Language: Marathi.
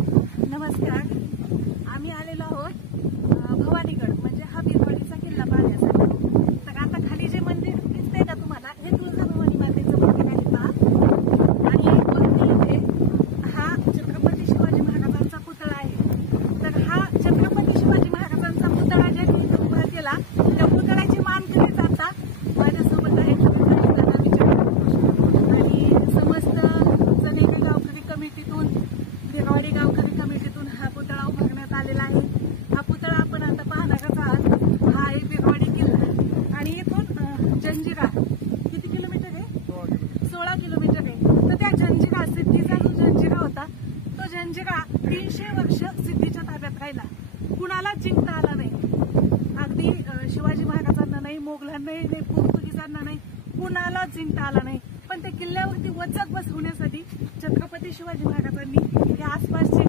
नमस्कार. आम्ही आलेलो आहोत भवानीगड म्हणजे हा बिरवाडीचा किल्ला पाहण्यासाठी. तर आता खाली जे मंदिर दिसतंय का तुम्हाला, हे तुळजाभवानी मातेचं मंदिर आहे पहा. आणि वरती इथे हा छत्रपती शिवाजी महाराजांचा पुतळा आहे. तर हा छत्रपती शिवाजी महाराजांचा पुतळा ज्यांनी उभा केला त्या पुतळ्याची मानकरी जाता माझ्यासोबत आहे आणि समस्त जनेरी गावकरी कमिटीतून बिरवाडी गावकरी कमिटीतून हा पुतळा उभारण्यात आलेला आहे. हा पुतळा आपण आता पाहणारच आहात. हा आहे बिरवाडी किल्ला आणि इथून जंजिरा किती किलोमीटर आहे? 16 किलोमीटर आहे. तर त्या जंजिरा सिद्धीचा जो जंजिरा होता तो जंजिरा 300 वर्ष सिद्धीच्या ताब्यात राहिला. कुणाला जिंकता आला नाही. अगदी शिवाजी महाराजांना नाही, मोगलांना नाही, पोर्तुगीजांना नाही, कुणाला जिंकता आला नाही. पण त्या किल्ल्यावरती वचक बसवण्यासाठी छत्रपती शिवाजी महाराजांनी या आसपासचे